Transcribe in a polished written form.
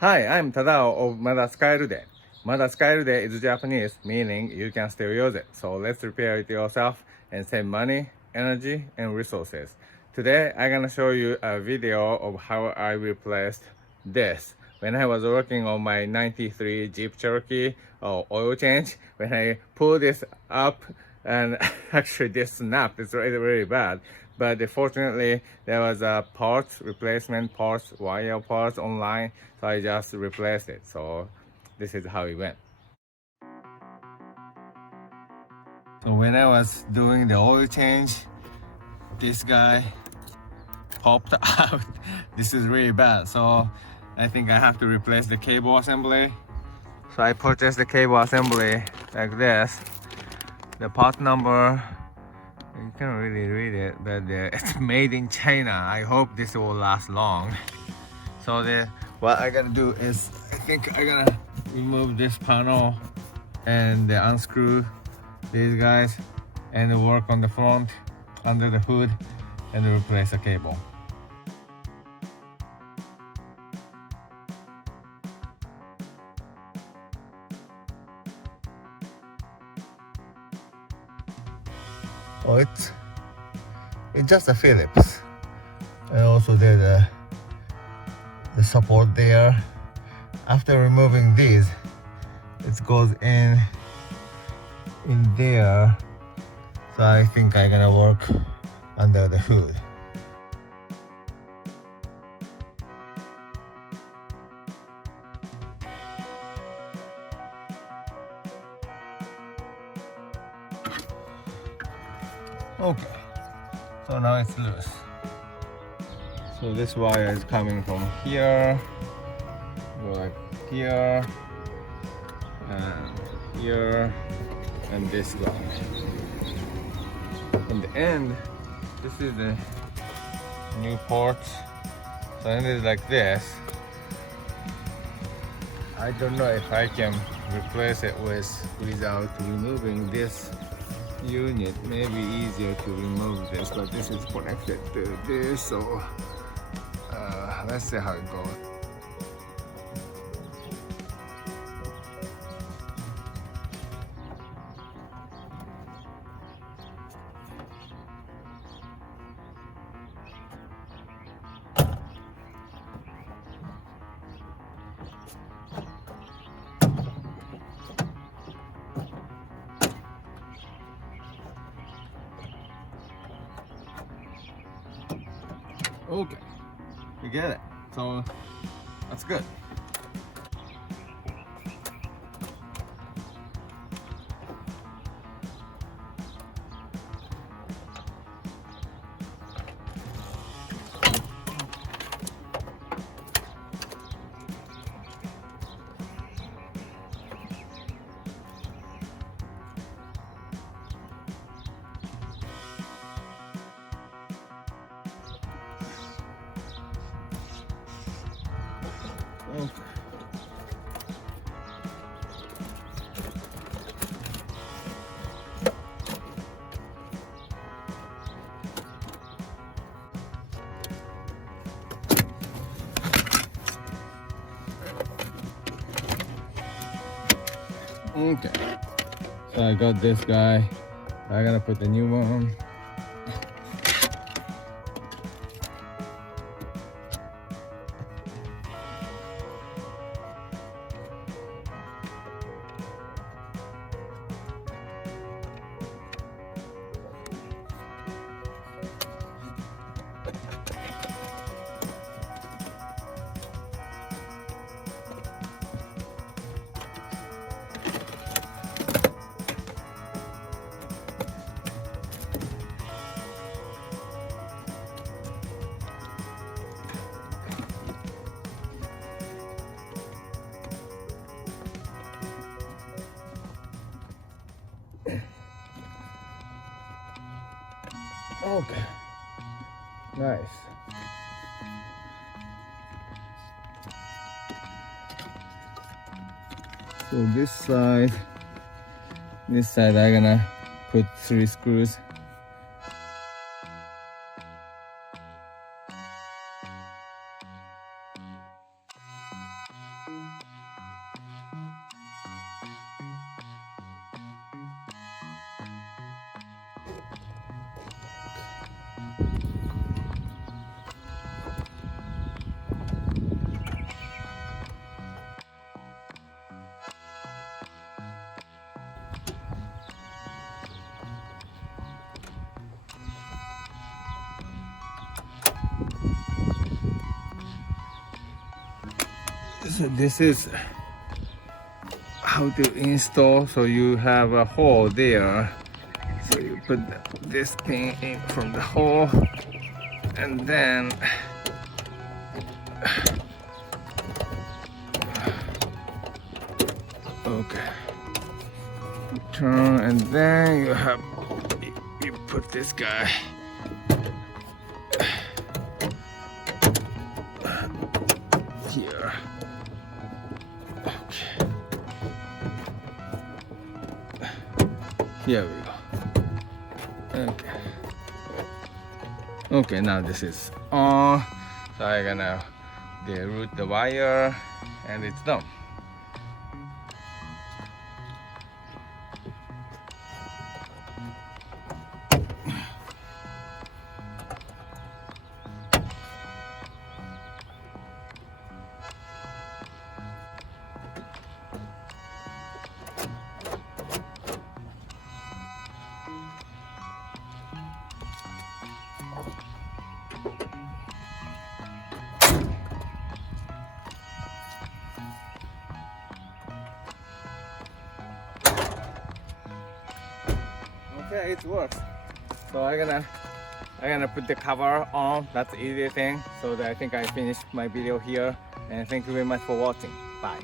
Hi, I'm Tadao of Madaskaerude. Madaskaerude is Japanese, meaning you can still use it. So let's repair it yourself and save money, energy, and resources. Today, I'm gonna show you a video of how I replaced this. When I was working on my 93 Jeep Cherokee oil change, when I pull this up and actually this snapped, it's really, really bad. But fortunately, there was a replacement parts, wire parts online, so I just replaced it. So this is how it went. So when I was doing the oil change, this guy popped out. This is really bad. So I think I have to replace the cable assembly. So I purchased the cable assembly like this. The part number, you can't really read it, but it's made in China. I hope this will last long. So what I gotta do is, I think I gotta remove this panel and unscrew these guys and work on the front under the hood and replace the cable. Oh, it's just a Phillips. And also there's the support there. After removing these, it goes in there. So I think I'm gonna work under the hood. Okay, so now it's loose. So this wire is coming from here, go like here, and here, and this guy. In the end, this is the new port. So it is like this. I don't know if I can replace it without removing this unit. Maybe easier to remove this, but this is connected to this, so let's see how it goes. Okay, we get it. So that's good. Okay. Okay, so I got this guy. I gotta put the new one. Okay, nice. So this side I'm gonna put 3 screws. So this is how to install. So you have a hole there. So you put this thing in from the hole, and then okay, turn, and then you put this guy here. Okay. Here we go. Okay. Okay, now this is on. So I'm gonna deroute the wire, and it's done. Okay, it works. So I'm gonna put the cover on. That's the easy thing. So that I think I finished my video here. And thank you very much for watching. Bye.